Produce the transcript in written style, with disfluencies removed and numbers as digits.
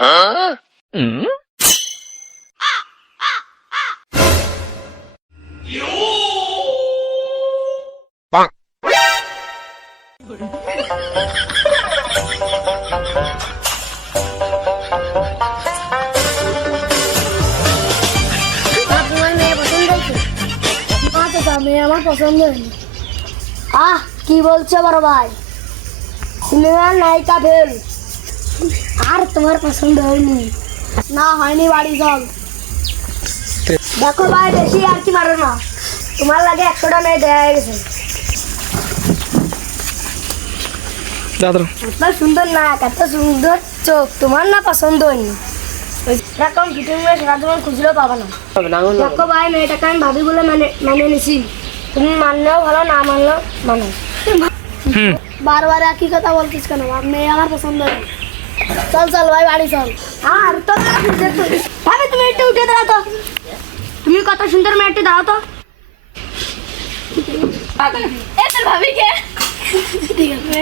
মেয়ে আমার পছন্দ হয়নি। কি বলছো বড় ভাই? সিনেমার নায়িকা ফেল। আর তোমার পছন্দ হয়নি? না হয়নি, বাড়ি চল। দেখো ভাই, বেশি আর কি মারো না, তোমার লাগে 100টা মেয়ে দেয়া হয়ে গেছে। এত সুন্দর নাক, এত সুন্দর চোখ, তোমার না পছন্দ হয়নি? এরকম ফিটিং মেয়ে সারা জীবন খুঁজলেও পাবা না। দেখো ভাই, মেয়েটাকে আমি ভাবি বলে মানে নিছি, তুমি মানলেও ভালো, না মানলেও মানো। বারবার একই কথা বলতিস কেন? মেয়ে আমার পছন্দ হয়। চল চল ভাই, বাড়ি চল। আর তো ভাবি, তুমি একটু উঠে দাঁড়াও তো। তুমি কত সুন্দর মেয়ে, একটু দাঁড়াও তো। ভাবি কে? ঠিক আছে।